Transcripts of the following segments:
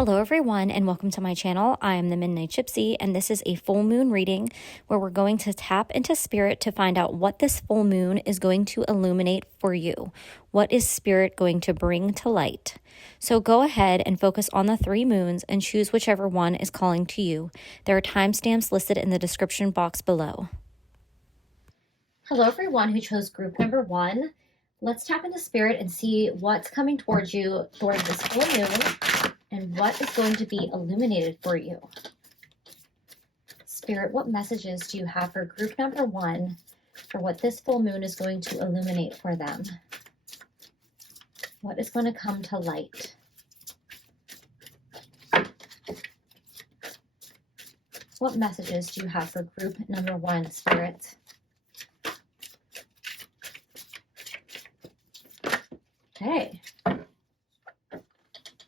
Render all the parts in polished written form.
Hello everyone and welcome to my channel. I am the Midnight Gypsy and this is a full moon reading where we're going to tap into spirit to find out what this full moon is going to illuminate for you. What is spirit going to bring to light? So go ahead and focus on the 3 moons and choose whichever one is calling to you. There are timestamps listed in the description box below. Hello everyone who chose group number 1. Let's tap into spirit and see what's coming towards you during this full moon and what is going to be illuminated for you. Spirit, what messages do you have for group number 1 for what this full moon is going to illuminate for them? What is going to come to light? What messages do you have for group number 1, Spirit? Okay.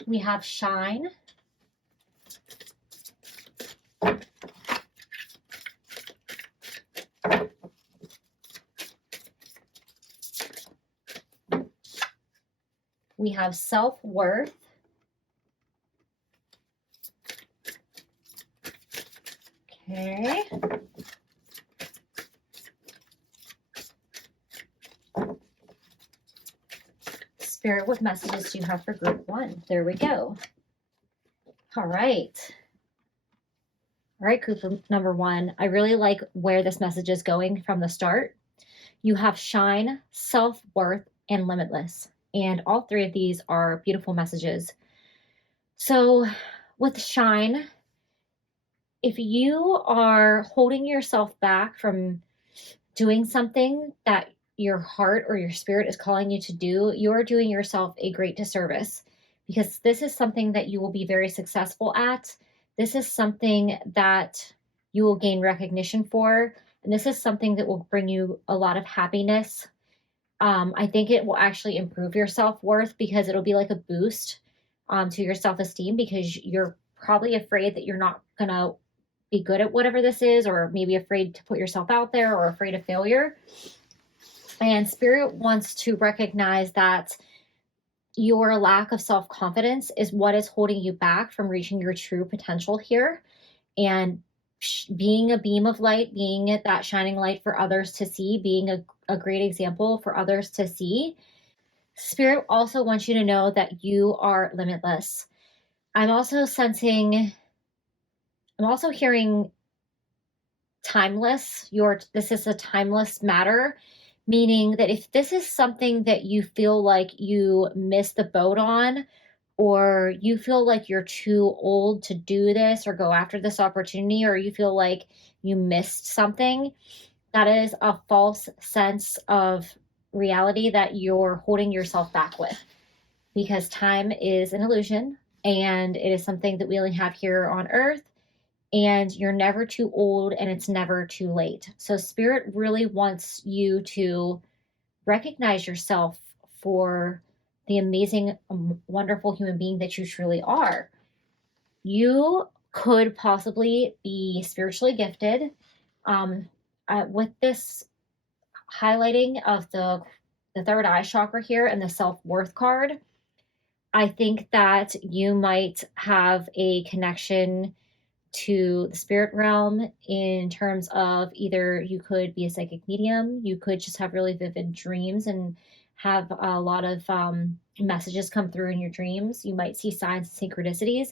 We have shine. We have self-worth. Okay. Spirit, what messages do you have for group 1? There we go. All right. All right, group number 1. I really like where this message is going from the start. You have shine, self-worth, and limitless. And all 3 of these are beautiful messages. So with shine, if you are holding yourself back from doing something that your heart or your spirit is calling you to do, you're doing yourself a great disservice, because this is something that you will be very successful at. This is something that you will gain recognition for, and this is something that will bring you a lot of happiness. I think it will actually improve your self-worth because it'll be like a boost to your self-esteem, because you're probably afraid that you're not gonna be good at whatever this is, or maybe afraid to put yourself out there, or afraid of failure. And spirit wants to recognize that your lack of self-confidence is what is holding you back from reaching your true potential here. And being a beam of light, being that shining light for others to see, being a great example for others to see. Spirit also wants you to know that you are limitless. I'm also hearing timeless. This is a timeless matter. Meaning that if this is something that you feel like you missed the boat on, or you feel like you're too old to do this or go after this opportunity, or you feel like you missed something, that is a false sense of reality that you're holding yourself back with. Because time is an illusion, and it is something that we only have here on earth. And you're never too old, and it's never too late. So spirit really wants you to recognize yourself for the amazing, wonderful human being that you truly are. You could possibly be spiritually gifted. With this highlighting of the third eye chakra here and the self-worth card, I think that you might have a connection to the spirit realm in terms of either you could be a psychic medium, you could just have really vivid dreams and have a lot of messages come through in your dreams. You might see signs and synchronicities.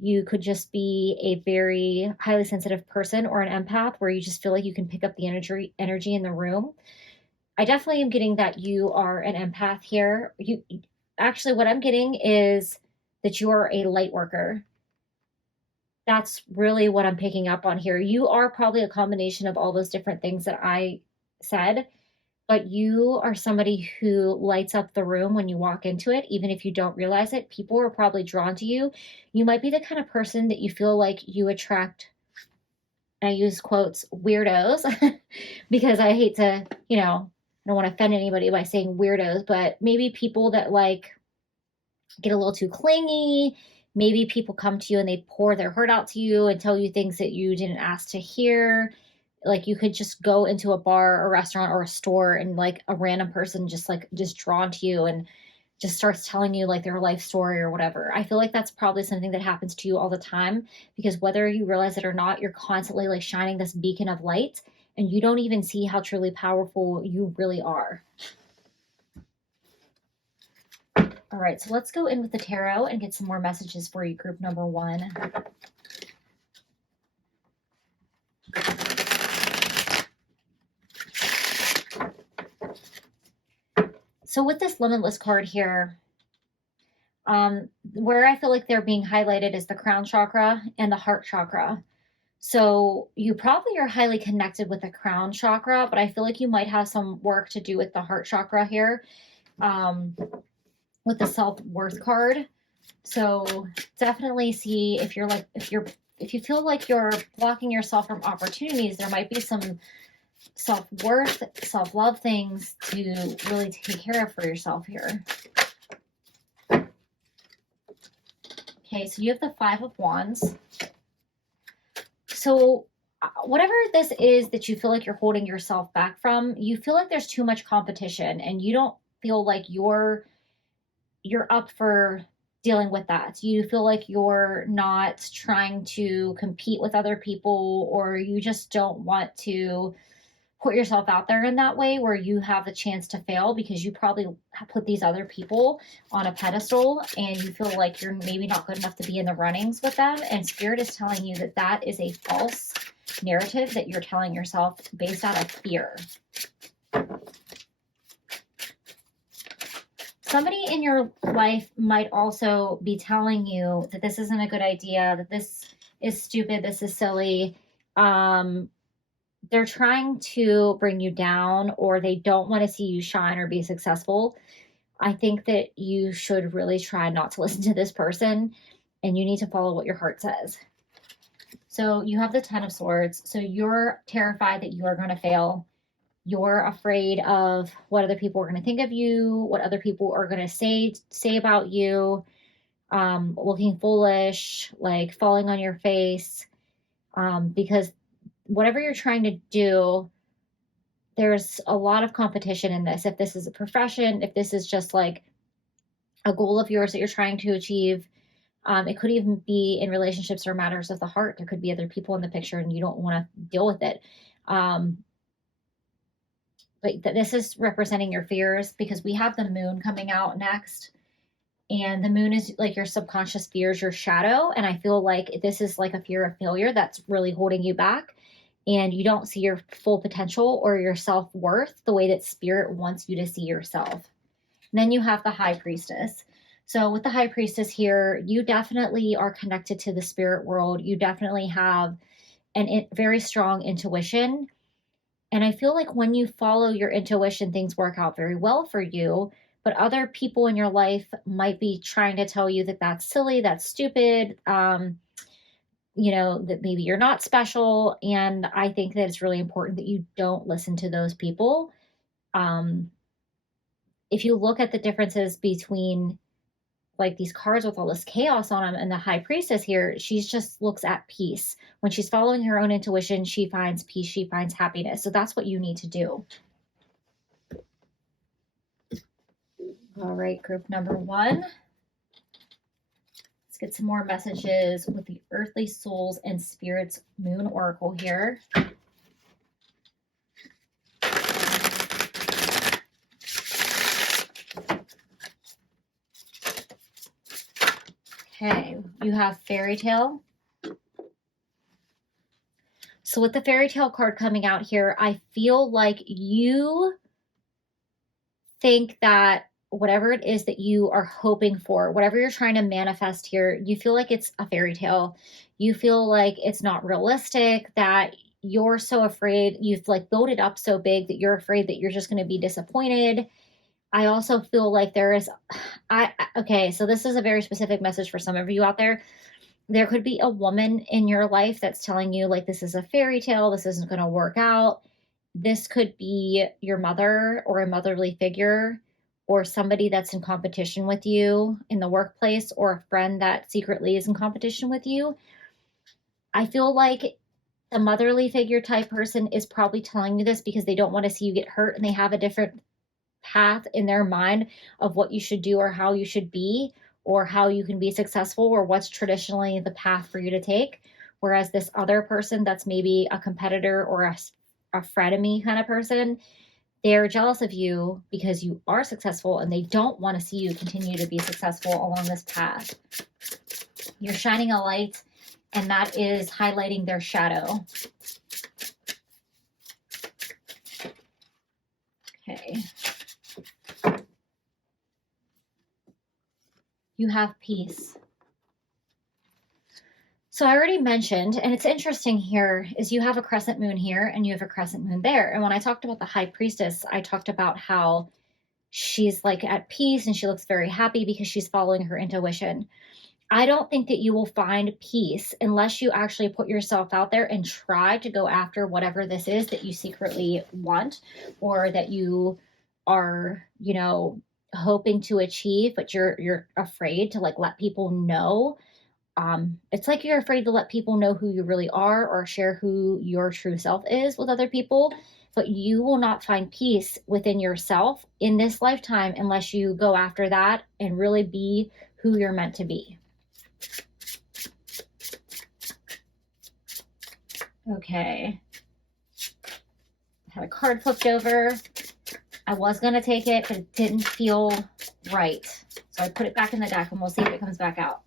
You could just be a very highly sensitive person or an empath where you just feel like you can pick up the energy in the room. I definitely am getting that you are an empath here. Actually, what I'm getting is that you are a light worker. That's really what I'm picking up on here. You are probably a combination of all those different things that I said, but you are somebody who lights up the room when you walk into it, even if you don't realize it. People are probably drawn to you. You might be the kind of person that you feel like you attract, and I use quotes, weirdos, because I hate to, I don't want to offend anybody by saying weirdos, but maybe people that like get a little too clingy. Maybe people come to you and they pour their heart out to you and tell you things that you didn't ask to hear. Like you could just go into a bar or restaurant or a store and like a random person just drawn to you and just starts telling you like their life story or whatever. I feel like that's probably something that happens to you all the time, because whether you realize it or not, you're constantly like shining this beacon of light, and you don't even see how truly powerful you really are. All right, so let's go in with the tarot and get some more messages for you, group number 1. So with this limitless card here, where I feel like they're being highlighted is the crown chakra and the heart chakra. So you probably are highly connected with the crown chakra, but I feel like you might have some work to do with the heart chakra here, with the self-worth card. So definitely see if you feel like you're blocking yourself from opportunities, there might be some self-worth, self-love things to really take care of for yourself here. Okay, so you have the 5 of Wands. So whatever this is that you feel like you're holding yourself back from, you feel like there's too much competition and you don't feel like you're up for dealing with that. You feel like you're not trying to compete with other people, or you just don't want to put yourself out there in that way where you have the chance to fail, because you probably put these other people on a pedestal and you feel like you're maybe not good enough to be in the runnings with them. And Spirit is telling you that that is a false narrative that you're telling yourself based out of fear. Somebody in your life might also be telling you that this isn't a good idea, that this is stupid, this is silly. They're trying to bring you down, or they don't want to see you shine or be successful. I think that you should really try not to listen to this person, and you need to follow what your heart says. So you have the 10 of Swords. So you're terrified that you are going to fail. You're afraid of what other people are going to think of you, what other people are going to say about you, looking foolish, like falling on your face, because whatever you're trying to do, there's a lot of competition in this. If this is a profession, if this is just like a goal of yours that you're trying to achieve, it could even be in relationships or matters of the heart. There could be other people in the picture and you don't want to deal with it. But this is representing your fears, because we have the moon coming out next. And the moon is like your subconscious fears, your shadow. And I feel like this is like a fear of failure that's really holding you back. And you don't see your full potential or your self-worth the way that Spirit wants you to see yourself. And then you have the High Priestess. So with the High Priestess here, you definitely are connected to the spirit world. You definitely have a very strong intuition. And I feel like when you follow your intuition, things work out very well for you. But other people in your life might be trying to tell you that that's silly, that's stupid, that maybe you're not special. And I think that it's really important that you don't listen to those people. If you look at the differences between like these cards with all this chaos on them and the High Priestess here, she just looks at peace. When she's following her own intuition, she finds peace, she finds happiness. So that's what you need to do. All right, group number 1. Let's get some more messages with the Earthly Souls and Spirits Moon Oracle here. Okay, you have Fairy Tale. So with the Fairy Tale card coming out here, I feel like you think that whatever it is that you are hoping for, whatever you're trying to manifest here, you feel like it's a fairy tale. You feel like it's not realistic, that you're so afraid, you've like built it up so big that you're afraid that you're just going to be disappointed. I also feel like there is, okay, so this is a very specific message for some of you out there. There could be a woman in your life that's telling you like, this is a fairy tale, this isn't going to work out. This could be your mother or a motherly figure, or somebody that's in competition with you in the workplace, or a friend that secretly is in competition with you. I feel like the motherly figure type person is probably telling you this because they don't want to see you get hurt, and they have a different path in their mind of what you should do or how you should be or how you can be successful or what's traditionally the path for you to take. Whereas this other person that's maybe a competitor or a frenemy kind of person, they're jealous of you because you are successful and they don't want to see you continue to be successful along this path. You're shining a light, and that is highlighting their shadow. Okay. You have peace. So I already mentioned, and it's interesting here, is you have a crescent moon here and you have a crescent moon there. And when I talked about the high priestess, I talked about how she's like at peace and she looks very happy because she's following her intuition. I don't think that you will find peace unless you actually put yourself out there and try to go after whatever this is that you secretly want or that you are, you know, hoping to achieve, but you're afraid to like let people know. It's like you're afraid to let people know who you really are or share who your true self is with other people. But you will not find peace within yourself in this lifetime unless you go after that and really be who you're meant to be. Okay. I had a card flipped over. I was going to take it, but it didn't feel right. So I put it back in the deck and we'll see if it comes back out.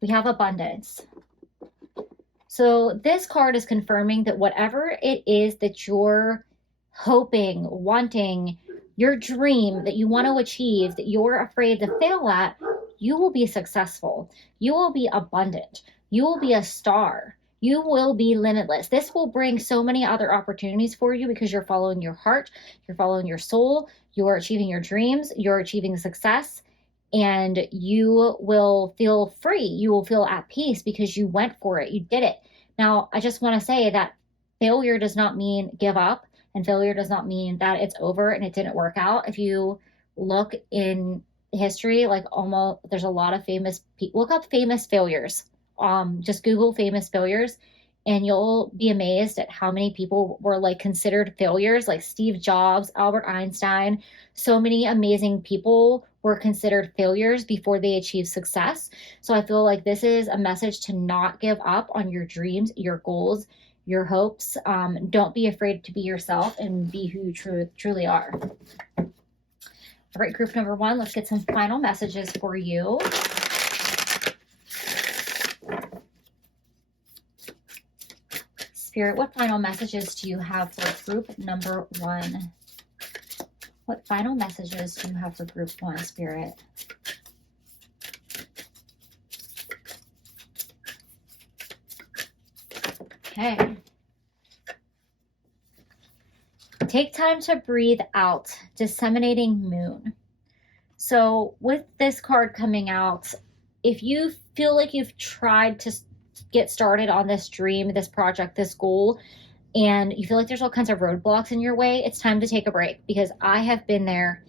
We have abundance. So this card is confirming that whatever it is that you're hoping, wanting, your dream that you want to achieve, that you're afraid to fail at, you will be successful. You will be abundant. You will be a star. You will be limitless. This will bring so many other opportunities for you because you're following your heart, you're following your soul, you're achieving your dreams, you're achieving success, and you will feel free. You will feel at peace because you went for it. You did it. Now, I just want to say that failure does not mean give up, and failure does not mean that it's over and it didn't work out. If you look in history, like almost, there's a lot of famous people. Look up famous failures. Just Google famous failures, and you'll be amazed at how many people were like considered failures, like Steve Jobs, Albert Einstein. So many amazing people were considered failures before they achieved success. So I feel like this is a message to not give up on your dreams, your goals, your hopes. Don't be afraid to be yourself and be who you truly are. All right, group number one, let's get some final messages for you. Spirit, what final messages do you have for group number one? What final messages do you have for group one, Spirit? Okay. Take time to breathe out. Disseminating moon. So with this card coming out, if you feel like you've tried to get started on this dream, this project, this goal, and you feel like there's all kinds of roadblocks in your way, it's time to take a break, because I have been there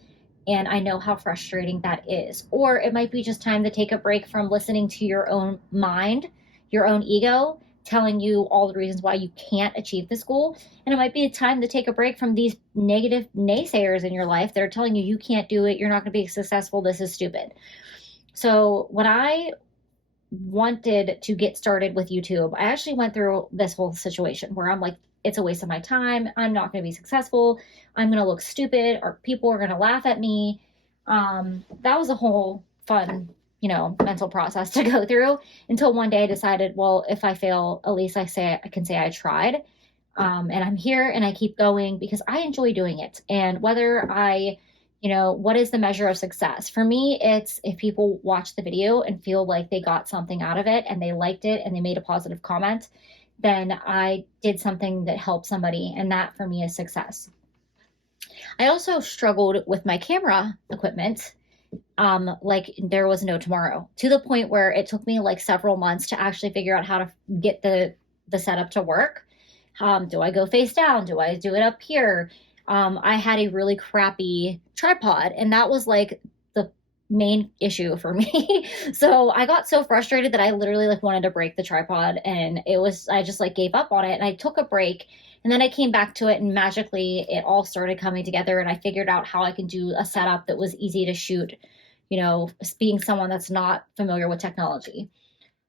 and I know how frustrating that is. Or it might be just time to take a break from listening to your own mind, your own ego, telling you all the reasons why you can't achieve this goal. And it might be time to take a break from these negative naysayers in your life that are telling you you can't do it, you're not going to be successful, this is stupid. So when I wanted to get started with YouTube, I actually went through this whole situation where I'm like, it's a waste of my time. I'm not going to be successful. I'm going to look stupid, or people are going to laugh at me. That was a whole fun, mental process to go through, until one day I decided, well, if I fail, at least I can say I tried. And I'm here and I keep going because I enjoy doing it. And whether what is the measure of success? For me, it's if people watch the video and feel like they got something out of it and they liked it and they made a positive comment, then I did something that helped somebody. And that for me is success. I also struggled with my camera equipment. Like there was no tomorrow, to the point where it took me like several months to actually figure out how to get the setup to work. Do I go face down? Do I do it up here? I had a really crappy tripod, and that was like the main issue for me. So I got so frustrated that I literally like wanted to break the tripod, and I just like gave up on it. And I took a break, And then I came back to it and magically it all started coming together and I figured out how I can do a setup that was easy to shoot, you know, being someone that's not familiar with technology.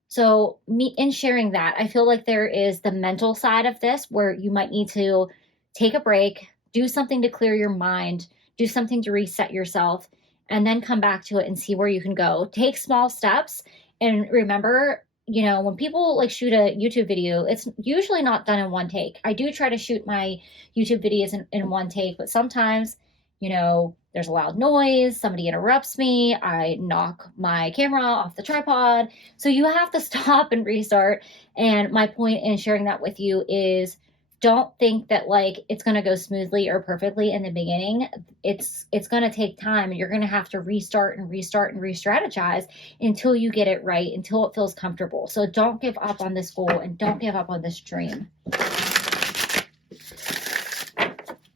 So me in sharing that, I feel like there is the mental side of this where you might need to take a break, do something to clear your mind, do something to reset yourself, and then come back to it and see where you can go. Take small steps and remember, you know, when people like shoot a YouTube video, it's usually not done in one take. I do try to shoot my YouTube videos in one take, but sometimes, you know, there's a loud noise, somebody interrupts me, I knock my camera off the tripod. So you have to stop and restart. And my point in sharing that with you is don't think that like it's going to go smoothly or perfectly in the beginning. It's going to take time and you're going to have to restart and restart and re-strategize until you get it right, until it feels comfortable. So don't give up on this goal and don't give up on this dream.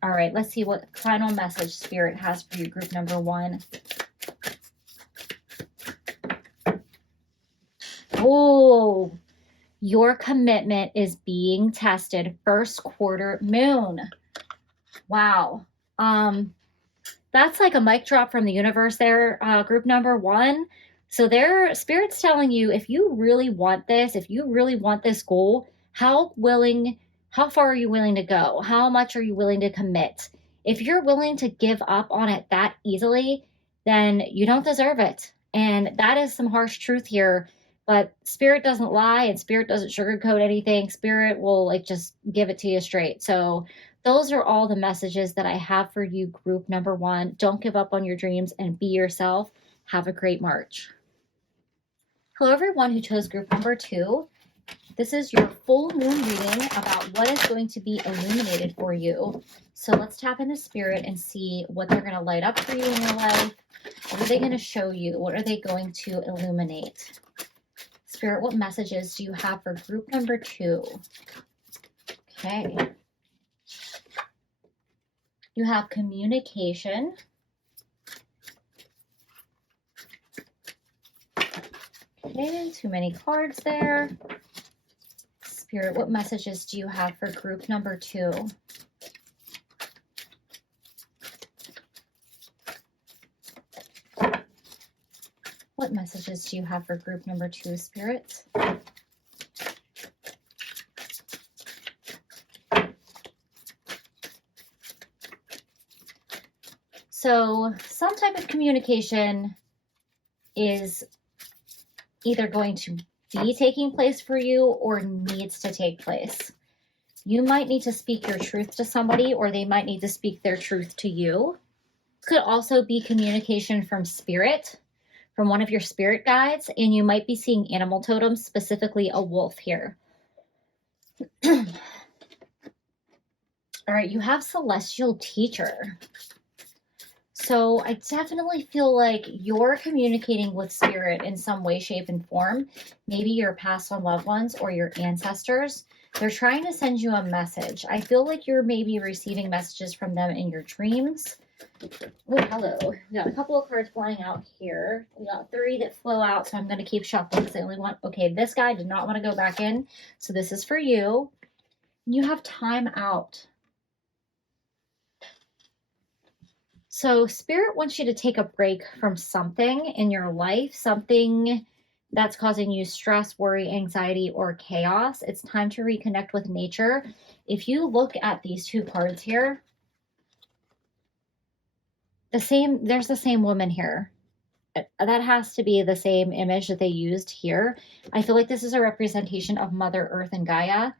All right, let's see what final message Spirit has for you, group number 1. Oh, your commitment is being tested. First quarter moon. Wow. That's like a mic drop from the universe there, group number 1. So their Spirit's telling you, if you really want this, if you really want this goal, how far are you willing to go? How much are you willing to commit? If you're willing to give up on it that easily, then you don't deserve it. And that is some harsh truth here. But Spirit doesn't lie and Spirit doesn't sugarcoat anything. Spirit will like just give it to you straight. So those are all the messages that I have for you, group number 1. Don't give up on your dreams and be yourself. Have a great March. Hello, everyone who chose group number 2. This is your full moon reading about what is going to be illuminated for you. So let's tap into Spirit and see what they're going to light up for you in your life. What are they going to show you? What are they going to illuminate? Spirit, what messages do you have for group number 2? Okay. You have communication. Okay, too many cards there. Spirit, what messages do you have for group number 2? What messages do you have for group number 2, Spirit? So some type of communication is either going to be taking place for you or needs to take place. You might need to speak your truth to somebody or they might need to speak their truth to you. It could also be communication from Spirit, from one of your spirit guides, and you might be seeing animal totems, specifically a wolf here. All right, you have Celestial Teacher. So I definitely feel like you're communicating with Spirit in some way, shape, and form. Maybe your past on loved ones or your ancestors. They're trying to send you a message. I feel like you're maybe receiving messages from them in your dreams. Oh, hello. We got a couple of cards flying out here. We got 3 that flow out, so I'm going to keep shuffling because I only want... Okay, this guy did not want to go back in, so this is for you. You have time out. So Spirit wants you to take a break from something in your life, something that's causing you stress, worry, anxiety, or chaos. It's time to reconnect with nature. If you look at these 2 cards here, there's the same woman here. That has to be the same image that they used here. I feel like this is a representation of Mother Earth and Gaia.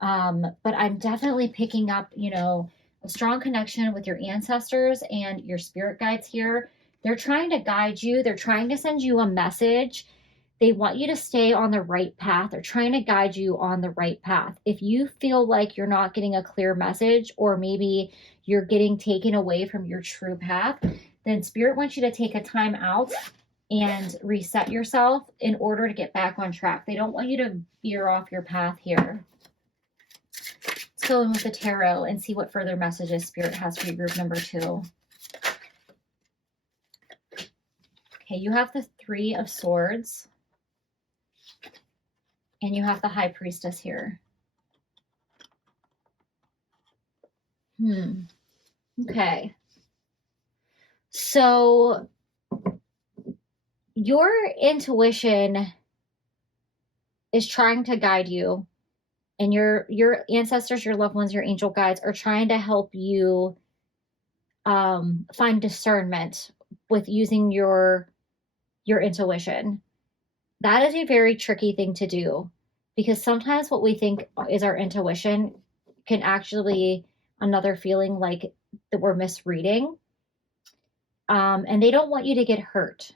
But I'm definitely picking up, you know, a strong connection with your ancestors and your spirit guides here. They're trying to guide you. They're trying to send you a message. They want you to stay on the right path. They're trying to guide you on the right path. If you feel like you're not getting a clear message, or maybe you're getting taken away from your true path, then Spirit wants you to take a time out and reset yourself in order to get back on track. They don't want you to veer off your path here. Let's go in with the tarot and see what further messages Spirit has for you, group number 2. Okay, you have the 3 of Swords. And you have the High Priestess here. Okay. So your intuition is trying to guide you, and your ancestors, your loved ones, your angel guides are trying to help you find discernment with using your intuition. That is a very tricky thing to do, because sometimes what we think is our intuition can actually another feeling like that we're misreading. And they don't want you to get hurt.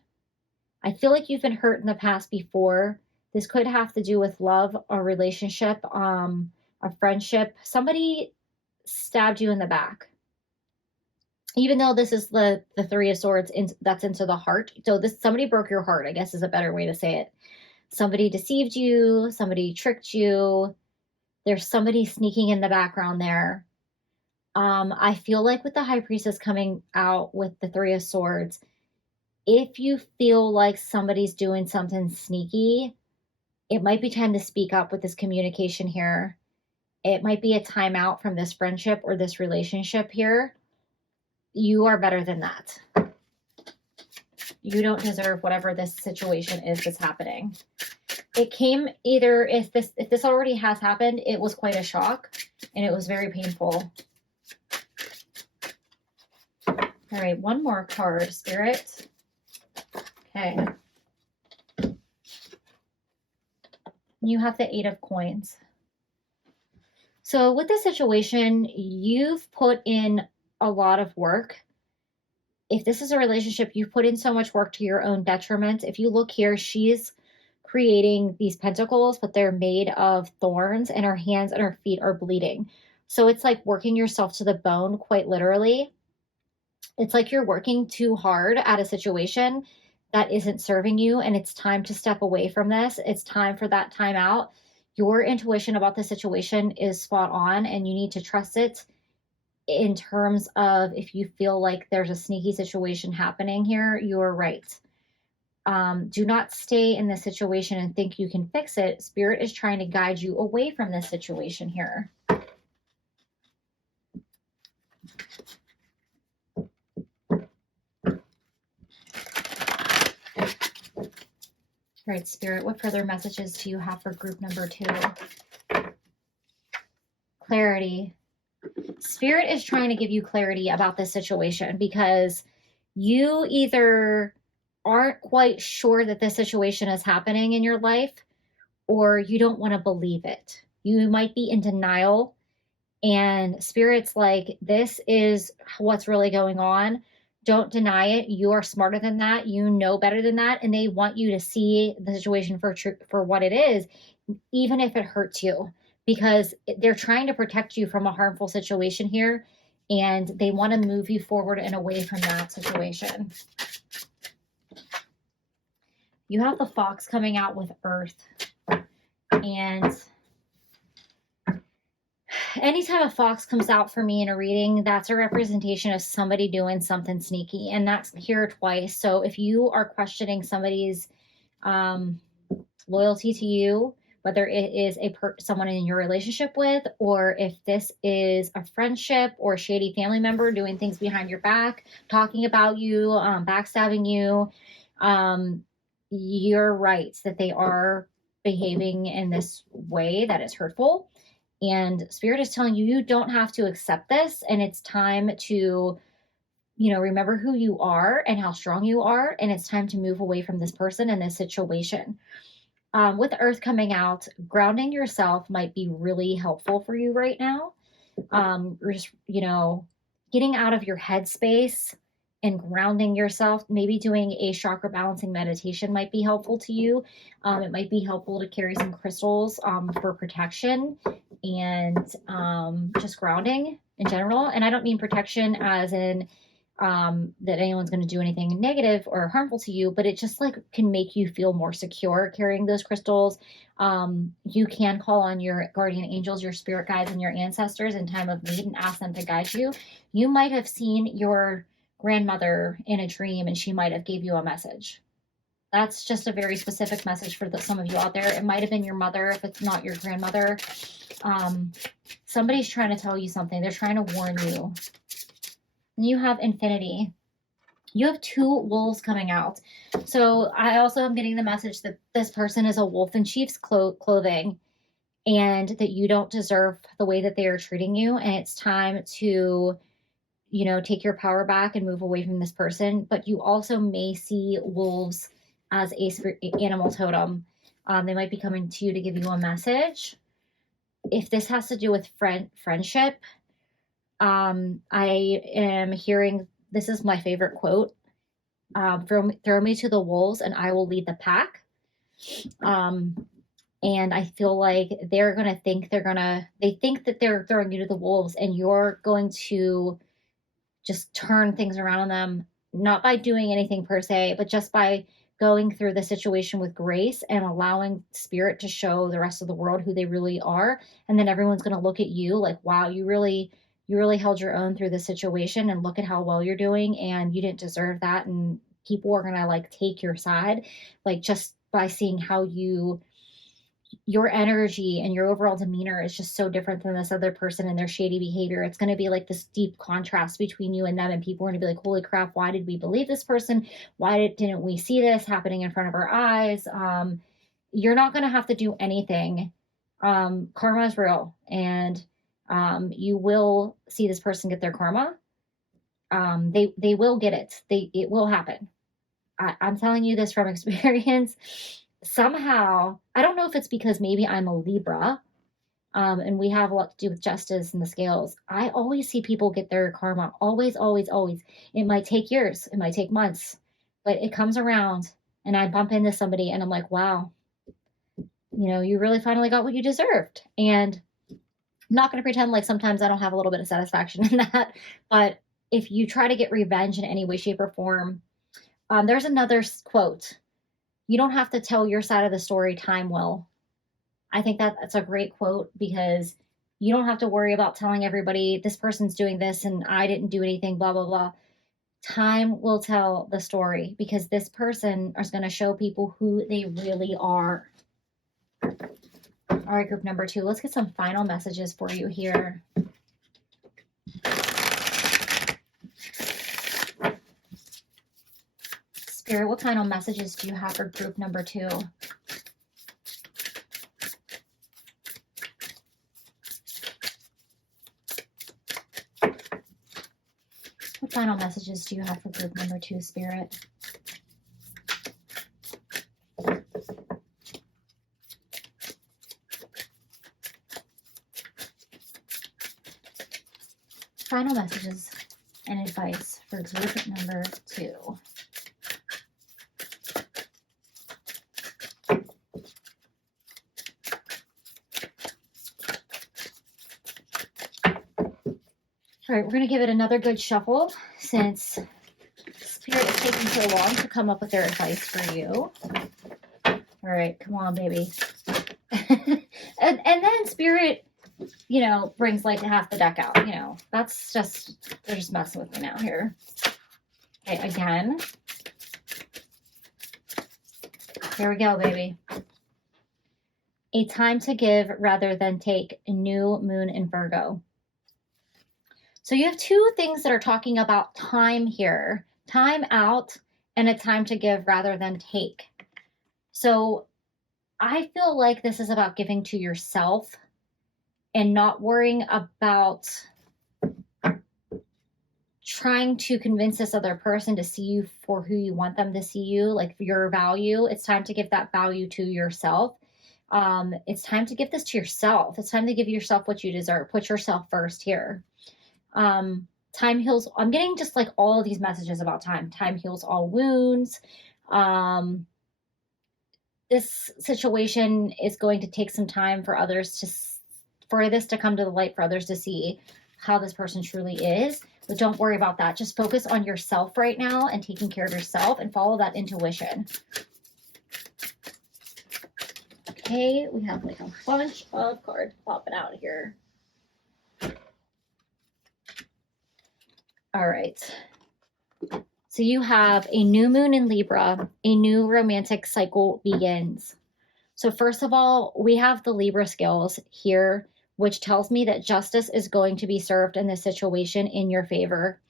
I feel like you've been hurt in the past before. This could have to do with love, a relationship, a friendship. Somebody stabbed you in the back. Even though this is the Three of Swords, that's into the heart. So this somebody broke your heart, I guess is a better way to say it. Somebody deceived you. Somebody tricked you. There's somebody sneaking in the background there. I feel like with the High Priestess coming out with the Three of Swords, if you feel like somebody's doing something sneaky, it might be time to speak up with this communication here. It might be a timeout from this friendship or this relationship here. You are better than that. You don't deserve whatever this situation is that's happening. It came either, if this already has happened, it was quite a shock and it was very painful. All right, one more card, Spirit. Okay. You have the Eight of Coins. So with this situation, you've put in a lot of work. If this is a relationship, you've put in so much work to your own detriment. If you look here, she's creating these pentacles, but they're made of thorns, and her hands and her feet are bleeding. So it's like working yourself to the bone, quite literally. It's like you're working too hard at a situation that isn't serving you, and it's time to step away from this. It's time for that time out. Your intuition about the situation is spot on, and you need to trust it in terms of if you feel like there's a sneaky situation happening here, you're right. Do not stay in this situation and think you can fix it. Spirit is trying to guide you away from this situation here. All right, Spirit, what further messages do you have for group number 2? Clarity. Spirit is trying to give you clarity about this situation, because you either aren't quite sure that this situation is happening in your life, or you don't want to believe it. You might be in denial, and Spirit's like, this is what's really going on. Don't deny it. You are smarter than that. You know better than that. And they want you to see the situation for what it is, even if it hurts you, because they're trying to protect you from a harmful situation here. And they want to move you forward and away from that situation. You have the Fox coming out with Earth. And anytime a fox comes out for me in a reading, that's a representation of somebody doing something sneaky, and that's here twice. So if you are questioning somebody's loyalty to you, whether it is someone in your relationship with, or if this is a friendship or a shady family member doing things behind your back, talking about you, backstabbing you, you're right that they are behaving in this way that is hurtful. And Spirit is telling you, you don't have to accept this. And it's time to, remember who you are and how strong you are. And it's time to move away from this person and this situation. With Earth coming out, grounding yourself might be really helpful for you right now. Just, getting out of your headspace and grounding yourself, maybe doing a chakra balancing meditation might be helpful to you. It might be helpful to carry some crystals for protection and just grounding in general. And I don't mean protection as in that anyone's going to do anything negative or harmful to you, but it just like can make you feel more secure carrying those crystals. You can call on your guardian angels, your spirit guides, and your ancestors in time of need and ask them to guide you. You might have seen your grandmother in a dream, and she might have gave you a message. That's just a very specific message for some of you out there. It might have been your mother if it's not your grandmother. Somebody's trying to tell you something. They're trying to warn you. And you have infinity. You have 2 wolves coming out. So I also am getting the message that this person is a wolf in sheep's clothing, and that you don't deserve the way that they are treating you. And it's time to, you know, take your power back and move away from this person. But you also may see wolves as a animal totem. They might be coming to you to give you a message. If this has to do with friendship, I am hearing, this is my favorite quote, throw me to the wolves and I will lead the pack. And I feel like they're going to think they think that they're throwing you to the wolves, and you're going to just turn things around on them, not by doing anything per se, but just by going through the situation with grace and allowing spirit to show the rest of the world who they really are. And then everyone's going to look at you like, wow, you really held your own through this situation, and look at how well you're doing, and you didn't deserve that. And people are going to like take your side, like just by seeing how your energy and your overall demeanor is just so different than this other person and their shady behavior. It's going to be like this deep contrast between you and them, and people are going to be like, holy crap, why did we believe this person? Why didn't we see this happening in front of our eyes? You're not going to have to do anything. Karma is real, and you will see this person get their karma. They will get it. It will happen. I'm telling you this from experience. Somehow, I don't know if it's because maybe I'm a Libra, and we have a lot to do with justice and the scales. I always see people get their karma. Always, always, always. It might take years. It might take months, but it comes around, and I bump into somebody and I'm like, wow, you know, you really finally got what you deserved. And I'm not going to pretend like sometimes I don't have a little bit of satisfaction in that, but if you try to get revenge in any way, shape, or form, there's another quote. You don't have to tell your side of the story, time will. I think that's a great quote, because you don't have to worry about telling everybody this person's doing this and I didn't do anything, blah, blah, blah. Time will tell the story, because this person is going to show people who they really are. All right, group number 2, let's get some final messages for you here. Spirit, what final messages do you have for group number 2? What final messages do you have for group number 2, Spirit? Final messages and advice for group number 2. All right, we're going to give it another good shuffle, since Spirit is taking so long to come up with their advice for you. All right, come on, baby. and then Spirit, you know, brings like half the deck out. You know, that's just, they're just messing with me now here. Okay, again. Here we go, baby. A time to give rather than take. New moon in Virgo. So you have 2 things that are talking about time here. Time out and a time to give rather than take. So I feel like this is about giving to yourself and not worrying about trying to convince this other person to see you for who you want them to see you, like your value. It's time to give that value to yourself. It's time to give this to yourself. It's time to give yourself what you deserve. Put yourself first here. Time heals. I'm getting just like all of these messages about time. Time heals all wounds. This situation is going to take some time for for this to come to the light, for others to see how this person truly is. But don't worry about that. Just focus on yourself right now and taking care of yourself, and follow that intuition. Okay, we have like a bunch of cards popping out here. All right. So you have a new moon in Libra, a new romantic cycle begins. So first of all, we have the Libra scales here, which tells me that justice is going to be served in this situation in your favor.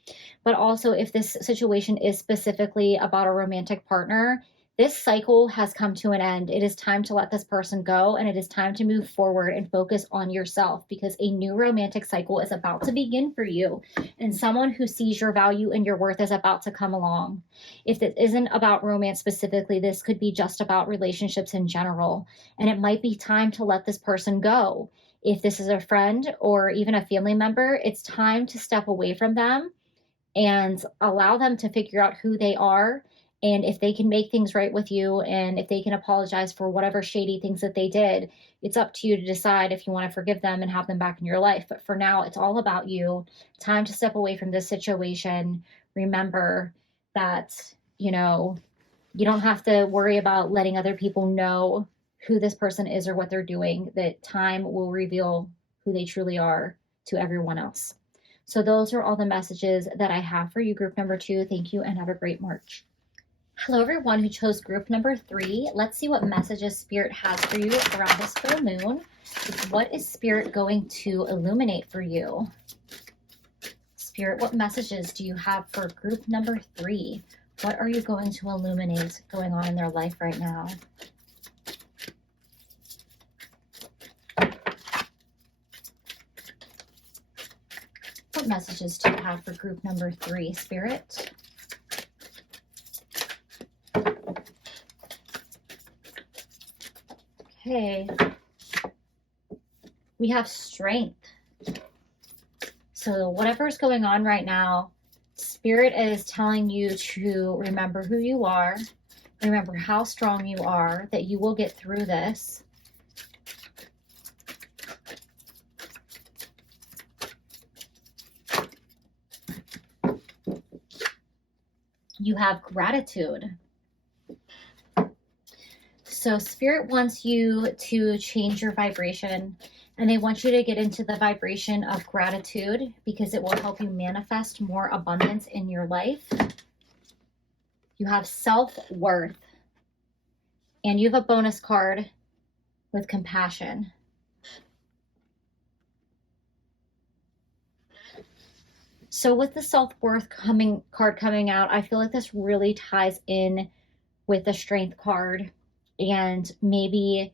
But also, if this situation is specifically about a romantic partner, this cycle has come to an end. It is time to let this person go, and it is time to move forward and focus on yourself, because a new romantic cycle is about to begin for you, and someone who sees your value and your worth is about to come along. If it isn't about romance specifically, this could be just about relationships in general, and it might be time to let this person go. If this is a friend or even a family member, it's time to step away from them and allow them to figure out who they are, and if they can make things right with you, and if they can apologize for whatever shady things that they did. It's up to you to decide if you want to forgive them and have them back in your life. But for now, it's all about you. Time to step away from this situation. Remember that, you don't have to worry about letting other people know who this person is or what they're doing. That time will reveal who they truly are to everyone else. So those are all the messages that I have for you, group number 2. Thank you and have a great March. Hello, everyone who chose group number 3. Let's see what messages Spirit has for you around this full moon. What is Spirit going to illuminate for you? Spirit, what messages do you have for group number 3? What are you going to illuminate going on in their life right now? What messages do you have for group number 3, Spirit? Okay. We have strength. So whatever's going on right now, Spirit is telling you to remember who you are, remember how strong you are, that you will get through this. You have gratitude. So Spirit wants you to change your vibration, and they want you to get into the vibration of gratitude, because it will help you manifest more abundance in your life. You have self-worth, and you have a bonus card with compassion. So with the self-worth card coming out, I feel like this really ties in with the strength card, and maybe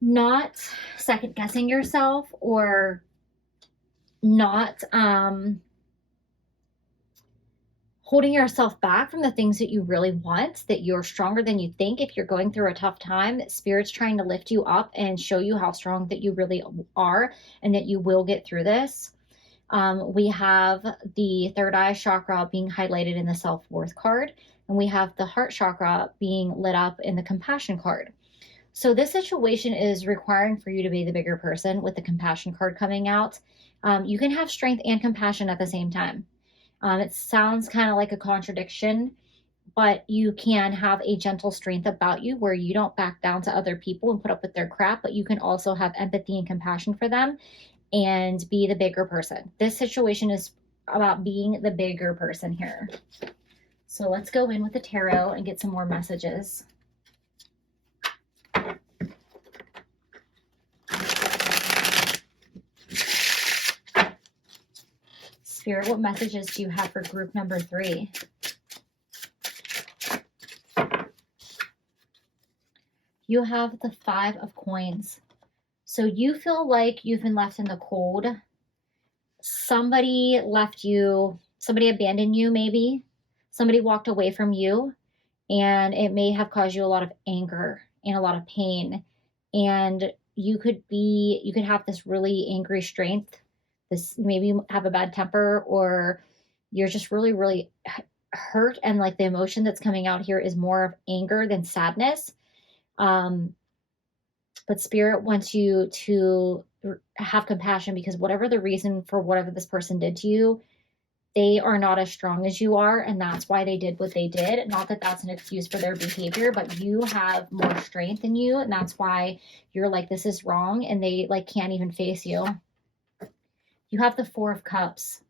not second guessing yourself, or not holding yourself back from the things that you really want, that you're stronger than you think. If you're going through a tough time, Spirit's trying to lift you up and show you how strong that you really are, and that you will get through this. We have the third eye chakra being highlighted in the self-worth card, and we have the heart chakra being lit up in the compassion card. So this situation is requiring for you to be the bigger person with the compassion card coming out. You can have strength and compassion at the same time. It sounds kind of like a contradiction, but you can have a gentle strength about you where you don't back down to other people and put up with their crap, but you can also have empathy and compassion for them and be the bigger person. This situation is about being the bigger person here. So let's go in with the tarot and get some more messages. Spirit, what messages do you have for group number 3? You have the 5 of coins. So you feel like you've been left in the cold. Somebody left you, somebody abandoned you maybe. Somebody walked away from you, and it may have caused you a lot of anger and a lot of pain. And you could have this really angry strength. Maybe you have a bad temper, or you're just really, really hurt. And like the emotion that's coming out here is more of anger than sadness. But Spirit wants you to have compassion, because whatever the reason for whatever this person did to you, they are not as strong as you are, and that's why they did what they did. Not that that's an excuse for their behavior, but you have more strength in you, and that's why you're like, this is wrong, and they like can't even face you. You have the 4 of Cups.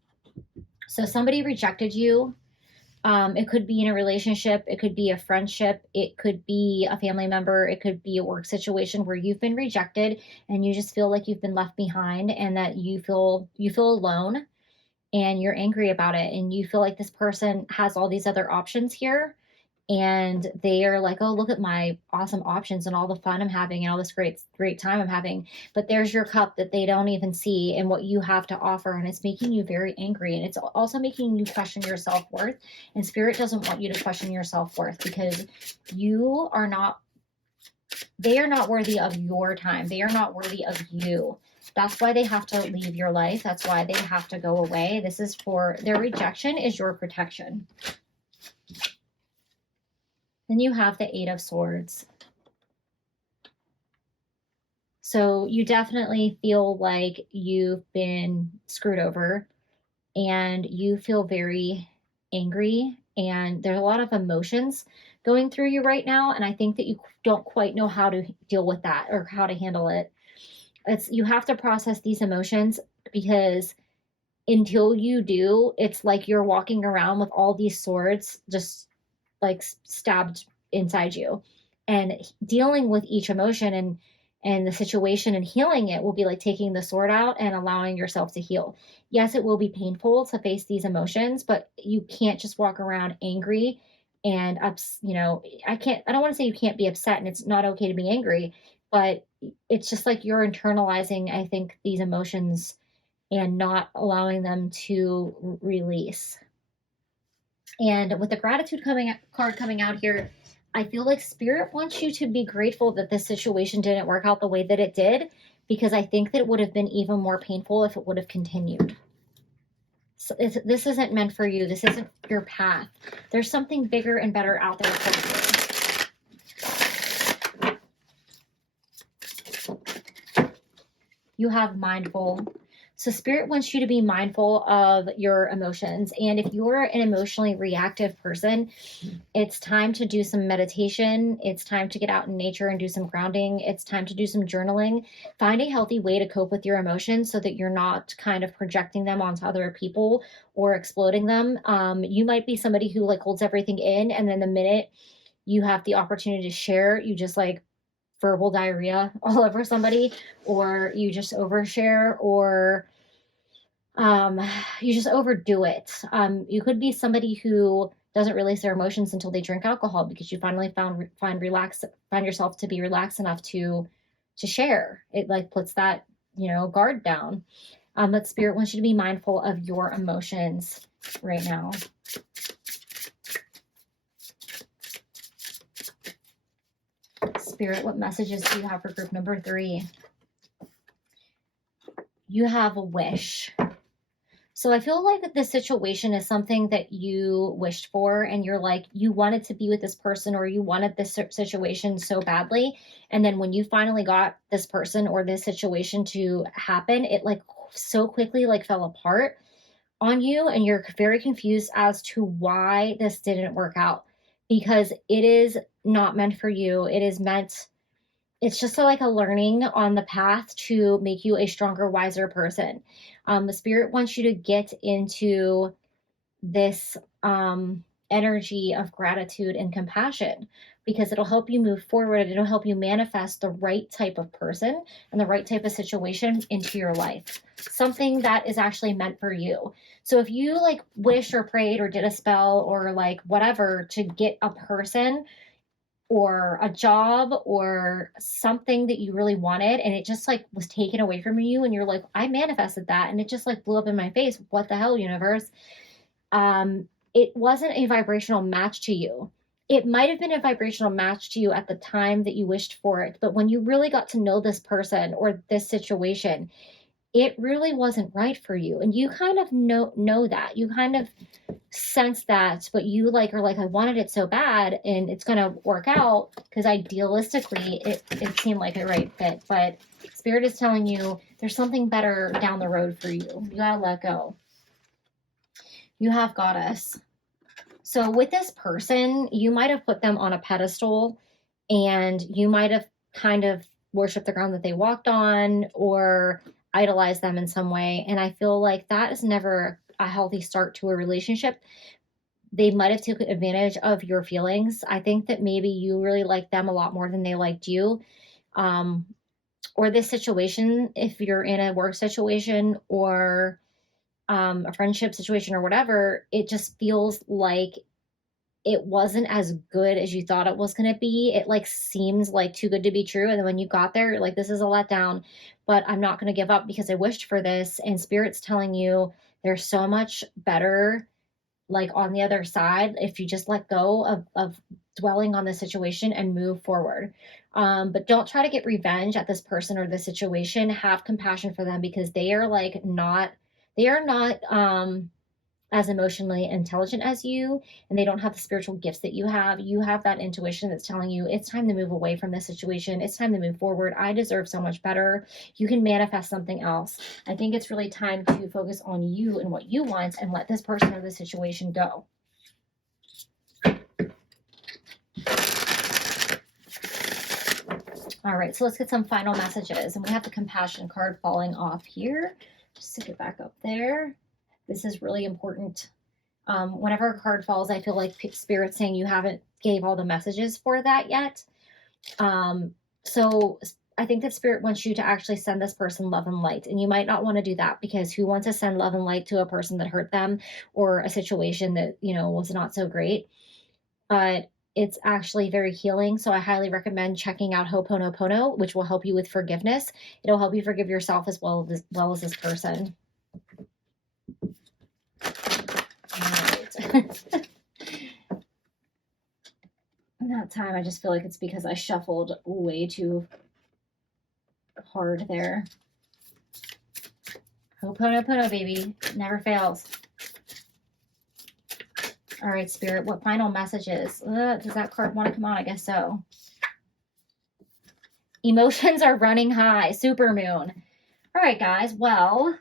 So somebody rejected you. It could be in a relationship, it could be a friendship, it could be a family member, it could be a work situation where you've been rejected and you just feel like you've been left behind and that you feel alone and you're angry about it and you feel like this person has all these other options here and they are like, oh, look at my awesome options and all the fun I'm having and all this great time I'm having, but there's your cup that they don't even see and what you have to offer, and it's making you very angry, and it's also making you question your self-worth. And spirit doesn't want you to question your self-worth because you are not they are not worthy of your time, they are not worthy of you. That's why they have to leave your life. That's why they have to go away. This is for their rejection is your protection. Then you have the Eight of Swords. So you definitely feel like you've been screwed over and you feel very angry, and there's a lot of emotions going through you right now. And I think that you don't quite know how to deal with that or how to handle it. You have to process these emotions because until you do, it's like you're walking around with all these swords just like stabbed inside you, and dealing with each emotion and the situation and healing it will be like taking the sword out and allowing yourself to heal. Yes, it will be painful to face these emotions, but you can't just walk around angry and I don't want to say you can't be upset and it's not okay to be angry, but it's just like you're internalizing, I think, these emotions and not allowing them to release. And with the gratitude card coming out here, I feel like spirit wants you to be grateful that this situation didn't work out the way that it did, because I think that it would have been even more painful if it would have continued. So this isn't meant for you. This isn't your path. There's something bigger and better out there for you. You have mindful. So spirit wants you to be mindful of your emotions. And if you're an emotionally reactive person, it's time to do some meditation. It's time to get out in nature and do some grounding. It's time to do some journaling. Find a healthy way to cope with your emotions so that you're not kind of projecting them onto other people or exploding them. You might be somebody who like holds everything in, and then the minute you have the opportunity to share, you just like verbal diarrhea all over somebody, or you just overshare, or you just overdo it. You could be somebody who doesn't release their emotions until they drink alcohol because you finally find yourself to be relaxed enough to share. It like puts that guard down. But spirit wants you to be mindful of your emotions right now. Spirit, what messages do you have for group number 3? You have a wish. So I feel like this situation is something that you wished for, and you're like, you wanted to be with this person, or you wanted this situation so badly. And then when you finally got this person or this situation to happen, it like so quickly like fell apart on you, and you're very confused as to why this didn't work out, because it is not meant for you. It's just like a learning on the path to make you a stronger, wiser person. The spirit wants you to get into this energy of gratitude and compassion, because it'll help you move forward. It'll help you manifest the right type of person and the right type of situation into your life, something that is actually meant for you. So if you like wished or prayed or did a spell or like whatever to get a person or a job or something that you really wanted, and it just like was taken away from you, and you're like, I manifested that and it just like blew up in my face, what the hell, universe? It wasn't a vibrational match to you. It might have been a vibrational match to you at the time that you wished for it, but when you really got to know this person or this situation, it really wasn't right for you. And you kind of know that. You kind of sense that, but you like are like, I wanted it so bad and it's going to work out, because idealistically it seemed like a right fit, but spirit is telling you there's something better down the road for you. You gotta let go. You have Goddess. So with this person, you might have put them on a pedestal, and you might have kind of worshiped the ground that they walked on or idolized them in some way. And I feel like that is never a healthy start to a relationship, they might have taken advantage of your feelings. I think that maybe you really liked them a lot more than they liked you. Um, or this situation, if you're in a work situation or a friendship situation or whatever, it just feels like it wasn't as good as you thought it was going to be. It like seems like too good to be true. And then when you got there, you're like, this is a letdown, but I'm not going to give up because I wished for this. And Spirit's telling you there's so much better like on the other side if you just let go of dwelling on the situation and move forward. But don't try to get revenge at this person or the situation. Have compassion for them because they are like not, they are not as emotionally intelligent as you, and they don't have the spiritual gifts that you have. You have that intuition that's telling you it's time to move away from this situation. It's time to move forward. I deserve so much better. You can manifest something else. I think it's really time to focus on you and what you want and let this person or this situation go. All right, so let's get some final messages. And we have the compassion card falling off here. Just stick it back up there. This is really important. Whenever a card falls, I feel like Spirit's saying you haven't gave all the messages for that yet. So I think that Spirit wants you to actually send this person love and light. And you might not want to do that because who wants to send love and light to a person that hurt them or a situation that, you know, was not so great? But it's actually very healing. So I highly recommend checking out Ho'oponopono, which will help you with forgiveness. It'll help you forgive yourself as well as this person. That time, I just feel like it's because I shuffled way too hard there. Ho'oponopono, baby. Never fails. All right, Spirit, what final messages? Does that card want to come on? I guess so. Emotions are running high. Supermoon. All right, guys. Well,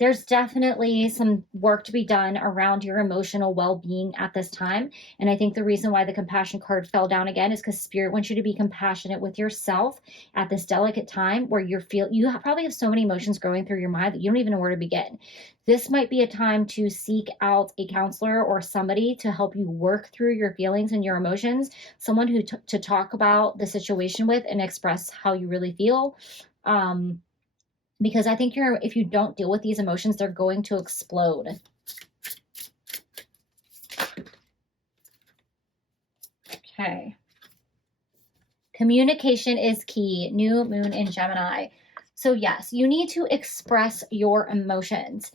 there's definitely some work to be done around your emotional well-being at this time. And I think the reason why the compassion card fell down again is because Spirit wants you to be compassionate with yourself at this delicate time where you probably have so many emotions going through your mind that you don't even know where to begin. This might be a time to seek out a counselor or somebody to help you work through your feelings and your emotions, someone who to talk about the situation with and express how you really feel. Because I think if you don't deal with these emotions, they're going to explode. Okay. Communication is key. New moon in Gemini. So yes, you need to express your emotions.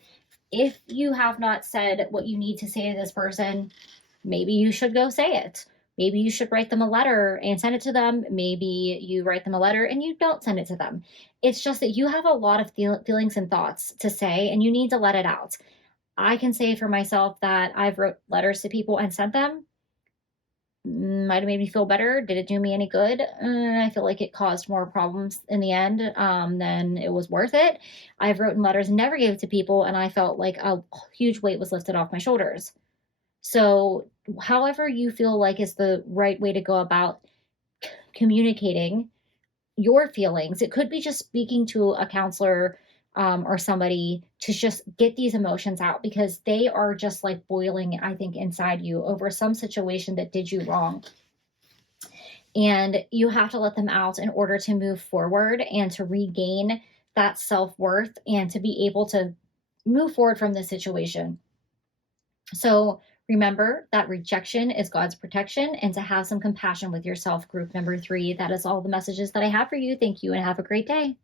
If you have not said what you need to say to this person, maybe you should go say it. Maybe you should write them a letter and send it to them. Maybe you write them a letter and you don't send it to them. It's just that you have a lot of feelings and thoughts to say and you need to let it out. I can say for myself that I've wrote letters to people and sent them. Might have made me feel better. Did it do me any good? I feel like it caused more problems in the end than it was worth it. I've written letters and never gave it to people, and I felt like a huge weight was lifted off my shoulders. So however you feel like is the right way to go about communicating your feelings, it could be just speaking to a counselor or somebody to just get these emotions out because they are just like boiling, I think, inside you over some situation that did you wrong. And you have to let them out in order to move forward and to regain that self-worth and to be able to move forward from this situation. So remember that rejection is God's protection and to have some compassion with yourself. Group number 3. That is all the messages that I have for you. Thank you and have a great day.